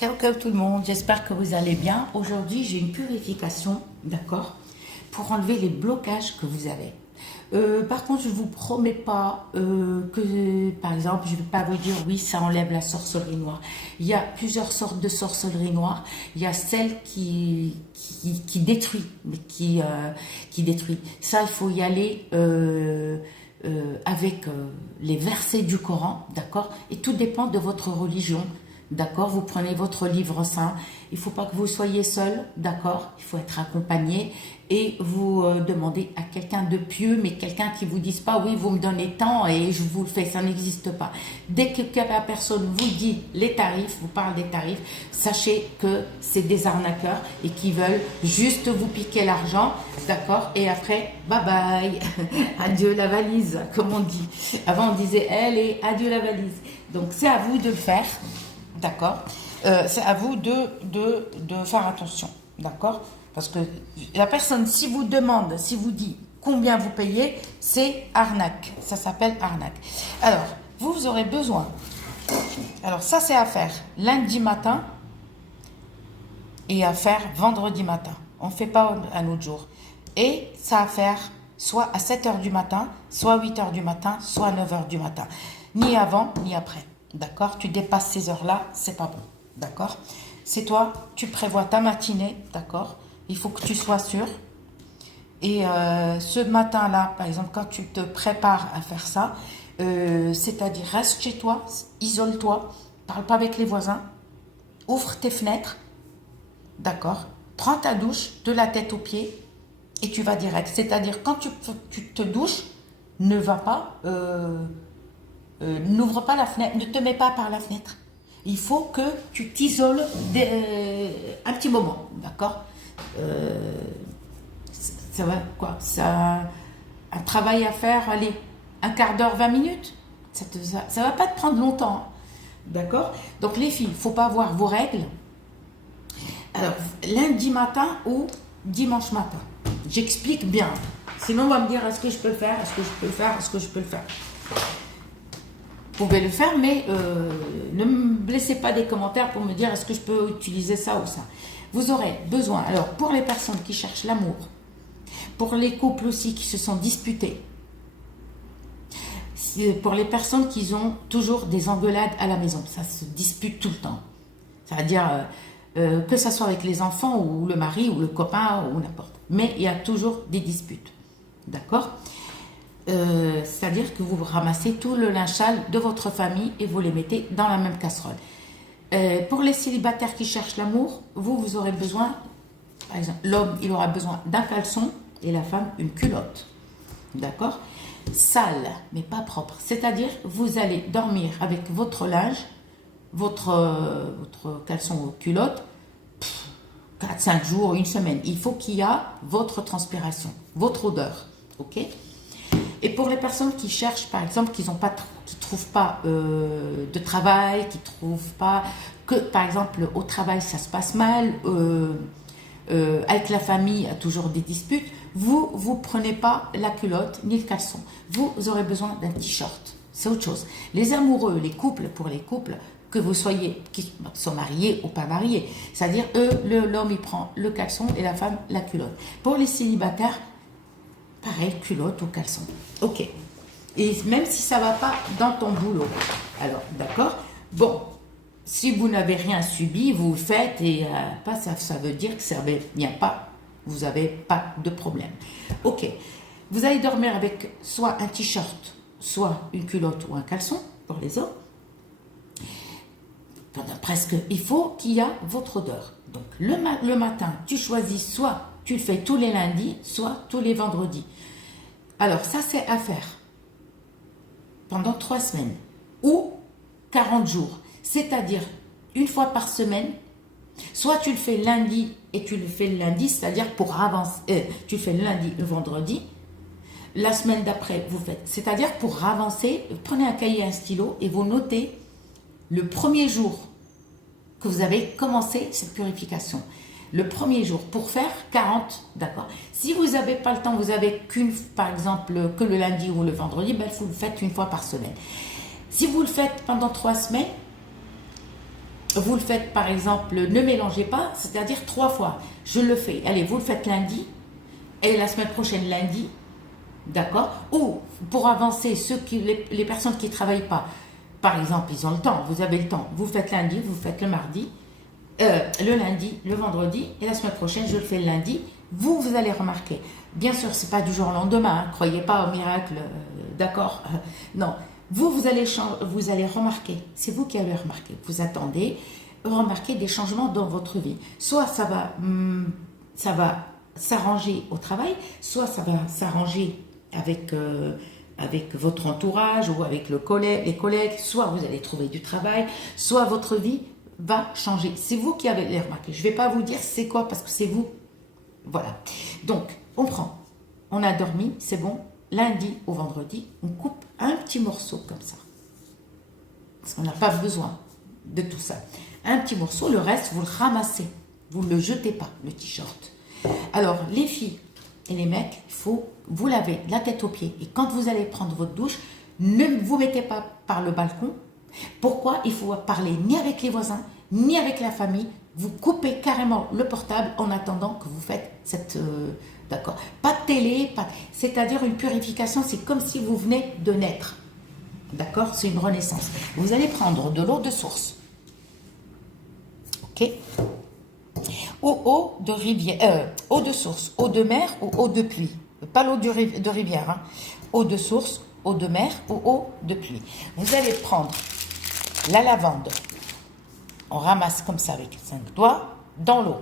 Ciao tout le monde, j'espère que vous allez bien. Aujourd'hui, j'ai une purification, d'accord, pour enlever les blocages que vous avez. Par contre, je ne vous promets pas que, par exemple, je ne vais pas vous dire oui, ça enlève la sorcellerie noire. Il y a plusieurs sortes de sorcellerie noire. Il y a celle qui détruit, mais qui détruit. Ça, il faut y aller avec les versets du Coran, d'accord. Et tout dépend de votre religion. D'accord, vous prenez votre livre saint, il ne faut pas que vous soyez seul, d'accord, il faut être accompagné et vous demandez à quelqu'un de pieux, mais quelqu'un qui ne vous dise pas, oui, vous me donnez tant et je vous le fais, ça n'existe pas. Dès que la personne vous dit les tarifs, vous parle des tarifs, sachez que c'est des arnaqueurs et qui veulent juste vous piquer l'argent, d'accord, et après, bye bye, adieu la valise, comme on dit. Avant on disait, elle et adieu la valise. Donc c'est à vous de le faire. D'accord, c'est à vous de faire attention, d'accord. Parce que la personne, si vous demande, si vous dit combien vous payez, c'est arnaque, ça s'appelle arnaque. Alors, vous aurez besoin, alors ça c'est à faire lundi matin et à faire vendredi matin. On ne fait pas un autre jour. Et ça à faire soit à 7 h du matin, soit à 8 h du matin, soit à 9 h du matin. Ni avant, ni après. D'accord, tu dépasses ces heures-là, c'est pas bon. D'accord, c'est toi, tu prévois ta matinée. D'accord, il faut que tu sois sûr. Et ce matin-là, par exemple, quand tu te prépares à faire ça, c'est-à-dire reste chez toi, isole-toi, parle pas avec les voisins, ouvre tes fenêtres. D'accord, prends ta douche de la tête aux pieds et tu vas direct. C'est-à-dire quand tu te douches, ne va pas. N'ouvre pas la fenêtre, ne te mets pas par la fenêtre. Il faut que tu t'isoles un petit moment, d'accord. Ça va quoi, ça, un travail à faire, allez, un quart d'heure, 20 minutes. Ça va pas te prendre longtemps, hein, d'accord. Donc les filles, il ne faut pas avoir vos règles. Alors, lundi matin ou dimanche matin. J'explique bien. Sinon, on va me dire, est-ce que je peux le faire, est-ce que je peux le faire, est-ce que je peux le faire. Vous pouvez le faire, mais ne me laissez pas des commentaires pour me dire est-ce que je peux utiliser ça ou ça. Vous aurez besoin, alors pour les personnes qui cherchent l'amour, pour les couples aussi qui se sont disputés, pour les personnes qui ont toujours des engueulades à la maison, ça se dispute tout le temps. C'est-à-dire que ça soit avec les enfants ou le mari ou le copain ou n'importe. Mais il y a toujours des disputes. D'accord ? C'est-à-dire que vous ramassez tout le linge sale de votre famille et vous les mettez dans la même casserole. Pour les célibataires qui cherchent l'amour, vous aurez besoin, par exemple, l'homme, il aura besoin d'un caleçon et la femme, une culotte. D'accord ? Sale, mais pas propre. C'est-à-dire, vous allez dormir avec votre linge, votre caleçon ou culotte, 4-5 jours, une semaine. Il faut qu'il y ait votre transpiration, votre odeur. Ok ? Et pour les personnes qui cherchent, par exemple, qui ne trouvent pas de travail, qui ne trouvent pas que, par exemple, au travail, ça se passe mal, avec la famille, il y a toujours des disputes, vous ne prenez pas la culotte ni le caleçon. Vous aurez besoin d'un t-shirt. C'est autre chose. Les amoureux, les couples, pour les couples, que vous soyez, qui sont mariés ou pas mariés, c'est-à-dire, l'homme, il prend le caleçon et la femme, la culotte. Pour les célibataires, pareil, culotte ou caleçon. Ok. Et même si ça ne va pas dans ton boulot. Alors, d'accord. Bon, si vous n'avez rien subi, vous le faites et pas ça veut dire que vous n'avez pas de problème. Ok. Vous allez dormir avec soit un t-shirt, soit une culotte ou un caleçon pour les hommes. Presque, il faut qu'il y ait votre odeur. Donc, le matin, tu choisis soit tu le fais tous les lundis, soit tous les vendredis. Alors, ça, c'est à faire pendant 3 semaines ou 40 jours. C'est-à-dire, une fois par semaine, soit tu le fais lundi et tu le fais le lundi, c'est-à-dire pour avancer, tu fais le lundi, le vendredi. La semaine d'après, vous faites. C'est-à-dire, pour avancer, prenez un cahier et un stylo et vous notez le premier jour que vous avez commencé cette purification. Le premier jour pour faire 40, d'accord. Si vous n'avez pas le temps, vous avez par exemple, que le lundi ou le vendredi, ben, vous le faites une fois par semaine. Si vous le faites pendant 3 semaines, vous le faites par exemple, ne mélangez pas, c'est-à-dire 3 fois. Je le fais, allez, vous le faites lundi, et la semaine prochaine lundi, d'accord? Ou pour avancer, les personnes qui ne travaillent pas, par exemple, ils ont le temps, vous avez le temps, vous faites lundi, vous faites le mardi, le lundi, le vendredi, et la semaine prochaine, je le fais le lundi. Vous allez remarquer. Bien sûr, ce n'est pas du jour au lendemain, hein, croyez pas au miracle, d'accord? Non, vous allez remarquer, c'est vous qui allez remarquer. Vous attendez, remarquer des changements dans votre vie. Soit ça va s'arranger au travail, soit ça va s'arranger avec votre entourage ou avec les collègues, soit vous allez trouver du travail, soit votre vie va changer. C'est vous qui avez les remarqué. Je ne vais pas vous dire c'est quoi parce que c'est vous. Voilà. Donc, on prend. On a dormi, c'est bon. Lundi au vendredi, on coupe un petit morceau comme ça. Parce qu'on n'a pas besoin de tout ça. Un petit morceau, le reste, vous le ramassez. Vous ne le jetez pas, le t-shirt. Alors, les filles et les mecs, il faut vous laver la tête aux pieds. Et quand vous allez prendre votre douche, ne vous mettez pas par le balcon. Pourquoi? Il faut parler ni avec les voisins, ni avec la famille. Vous coupez carrément le portable en attendant que vous faites cette... d'accord. Pas de télé, c'est-à-dire une purification, c'est comme si vous venez de naître. D'accord? C'est une renaissance. Vous allez prendre de l'eau de source. Ok? Ou eau de rivière, eau de source, eau de mer ou eau de pluie. Pas l'eau de rivière. Hein. Eau de source, eau de mer ou eau de pluie. Vous allez prendre la lavande. On ramasse comme ça avec 5 doigts dans l'eau.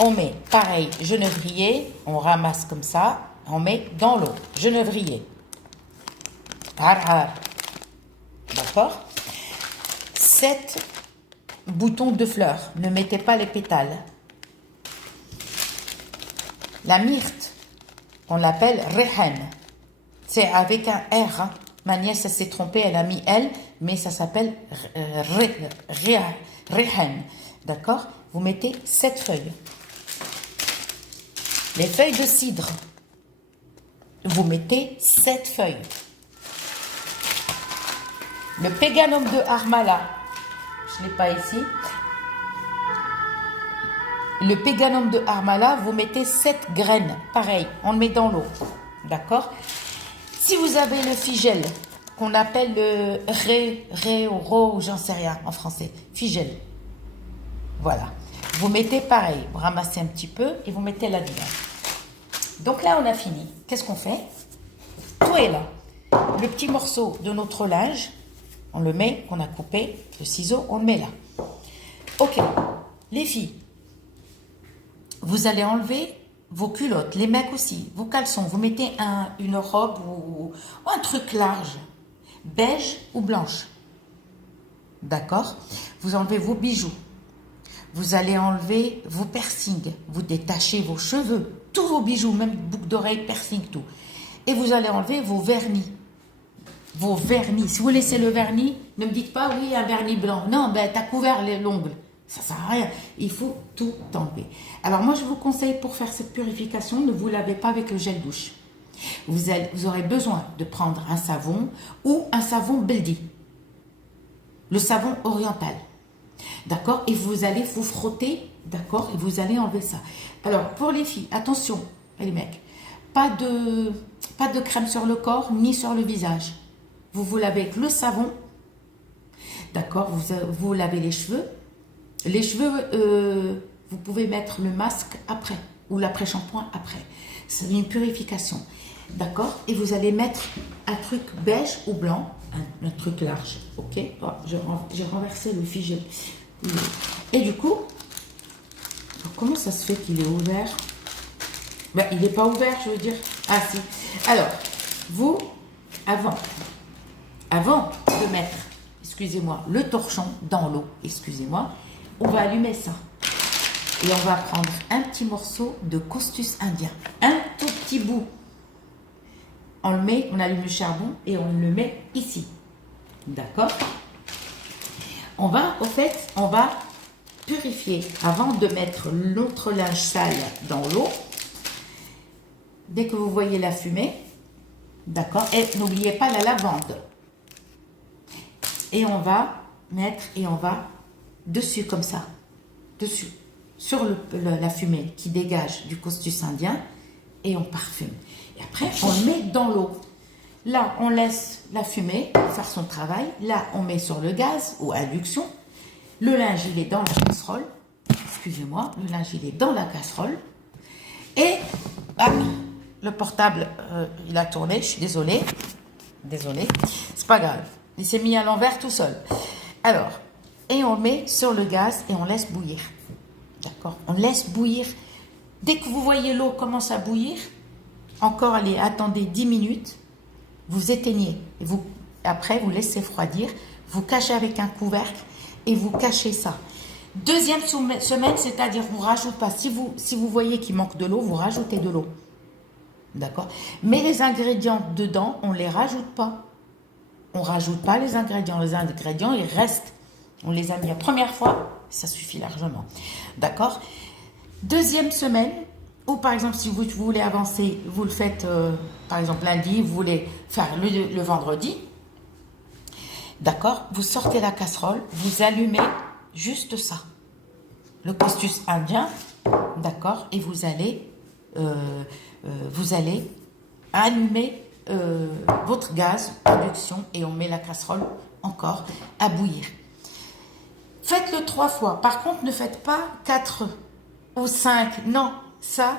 On met, pareil, genévrier. On ramasse comme ça. On met dans l'eau. Genévrier. D'accord? 7 boutons de fleurs. Ne mettez pas les pétales. La myrte, on l'appelle rehan. C'est avec un R. Hein. Ma nièce, elle s'est trompée, elle a mis L, mais ça s'appelle rehan. D'accord? Vous mettez 7 feuilles. Les feuilles de cidre. Vous mettez 7 feuilles. Le péganum de Harmala. Je ne l'ai pas ici. Le péganum de Harmala, vous mettez 7 graines. Pareil, on le met dans l'eau. D'accord? Si vous avez le figel, qu'on appelle le ré ou ro, j'en sais rien en français. Figel. Voilà. Vous mettez pareil. Vous ramassez un petit peu et vous mettez là-dedans. Donc là, on a fini. Qu'est-ce qu'on fait? Tout est là. Le petit morceau de notre linge, on le met, qu'on a coupé, le ciseau, on le met là. Ok, les filles, vous allez enlever vos culottes, les mecs aussi, vos caleçons, vous mettez une robe ou un truc large, beige ou blanche. D'accord? Vous enlevez vos bijoux. Vous allez enlever vos piercings, vous détachez vos cheveux, tous vos bijoux, même boucle d'oreille, piercing, tout. Et vous allez enlever vos vernis. Vos vernis. Si vous laissez le vernis, ne me dites pas, oui, un vernis blanc. Non, ben, tu as couvert l'ongle. Ça ne sert à rien. Il faut tout enlever. Alors, moi, je vous conseille, pour faire cette purification, ne vous lavez pas avec le gel douche. Vous aurez besoin de prendre un savon ou un savon Beldi. Le savon oriental. D'accord? Et vous allez vous frotter, d'accord? Et vous allez enlever ça. Alors, pour les filles, attention, et les mecs, pas de crème sur le corps ni sur le visage. Vous lavez avec le savon, d'accord? Vous lavez les cheveux. Les cheveux, vous pouvez mettre le masque après ou l'après-shampoing après. C'est une purification, d'accord? Et vous allez mettre un truc beige ou blanc, un truc large, ok? Oh, j'ai renversé le figel. Et du coup, comment ça se fait qu'il est ouvert? Ben, il n'est pas ouvert, je veux dire. Ah si. Alors, vous, avant de mettre, excusez-moi, le torchon dans l'eau, excusez-moi, on va allumer ça. Et on va prendre un petit morceau de costus indien. Un tout petit bout. On le met, on allume le charbon et on le met ici. D'accord? On va purifier avant de mettre notre linge sale dans l'eau. Dès que vous voyez la fumée, d'accord? Et n'oubliez pas la lavande. Et on va mettre et on va dessus comme ça, dessus, sur la fumée qui dégage du costus indien, et on parfume. Et après, on le met dans l'eau. Là, on laisse la fumée faire son travail. Là, on met sur le gaz ou induction. Le linge, il est dans la casserole. Excusez-moi, le linge, il est dans la casserole. Et le portable, il a tourné, je suis désolée. Désolée, c'est pas grave. Il s'est mis à l'envers tout seul. Alors, et on le met sur le gaz et on laisse bouillir. D'accord? On laisse bouillir. Dès que vous voyez l'eau commence à bouillir, encore, allez, attendez 10 minutes, vous éteignez. Et après, vous laissez refroidir, vous cachez avec un couvercle et vous cachez ça. Deuxième semaine, c'est-à-dire vous rajoutez pas. Si vous voyez qu'il manque de l'eau, vous rajoutez de l'eau. D'accord? Mais les ingrédients dedans, on ne les rajoute pas. On ne rajoute pas les ingrédients. Les ingrédients, ils restent. On les a mis la première fois, ça suffit largement. D'accord? Deuxième semaine, ou par exemple, si vous voulez avancer, vous le faites, par exemple, lundi, vous voulez faire le vendredi. D'accord? Vous sortez la casserole, vous allumez juste ça. Le costus indien, d'accord? Et vous allez allumer votre gaz, induction, et on met la casserole encore à bouillir. Faites-le 3 fois. Par contre, ne faites pas 4 ou 5. Non, ça,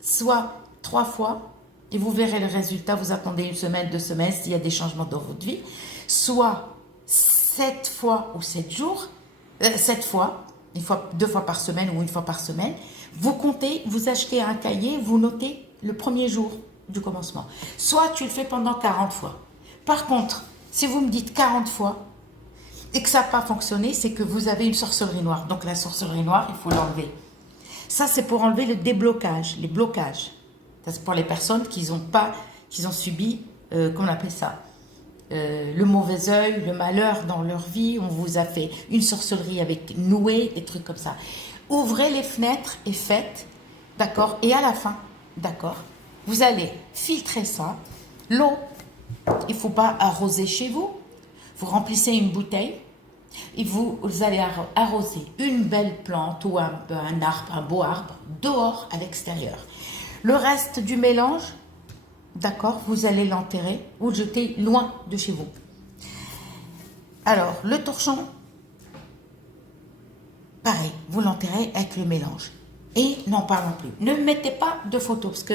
soit 3 fois, et vous verrez le résultat. Vous attendez 1 semaine, 2 semaines, s'il y a des changements dans votre vie. Soit 7 fois ou 7 jours, 7 fois, 2 fois par semaine ou 1 fois par semaine. Vous comptez, vous achetez un cahier, vous notez le premier jour du commencement. Soit tu le fais pendant 40 fois. Par contre, si vous me dites 40 fois et que ça n'a pas fonctionné, c'est que vous avez une sorcellerie noire. Donc la sorcellerie noire, il faut l'enlever. Ça, c'est pour enlever le déblocage, les blocages. Ça, c'est pour les personnes qui ont subi, comment on appelle ça, le mauvais œil, le malheur dans leur vie. On vous a fait une sorcellerie avec noué, des trucs comme ça. Ouvrez les fenêtres et faites, d'accord? Et à la fin, d'accord, vous allez filtrer ça. L'eau, il ne faut pas arroser chez vous. Vous remplissez une bouteille et vous allez arroser une belle plante ou un arbre, un beau arbre, dehors à l'extérieur. Le reste du mélange, d'accord, vous allez l'enterrer ou le jeter loin de chez vous. Alors, le torchon, pareil, vous l'enterrez avec le mélange. Et n'en parlons plus. Ne mettez pas de photos, parce que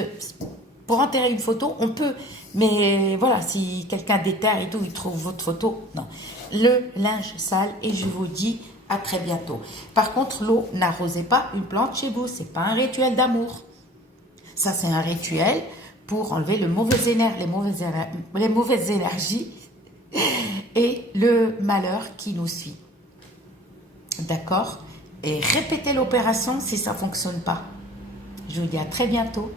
pour enterrer une photo, on peut, mais voilà, si quelqu'un déterre et tout, il trouve votre photo, non. Le linge sale, et je vous dis à très bientôt. Par contre, l'eau, n'arrosez pas une plante chez vous, c'est pas un rituel d'amour. Ça, c'est un rituel pour enlever les mauvaises énergies et le malheur qui nous suit. D'accord? Et répétez l'opération si ça ne fonctionne pas. Je vous dis à très bientôt.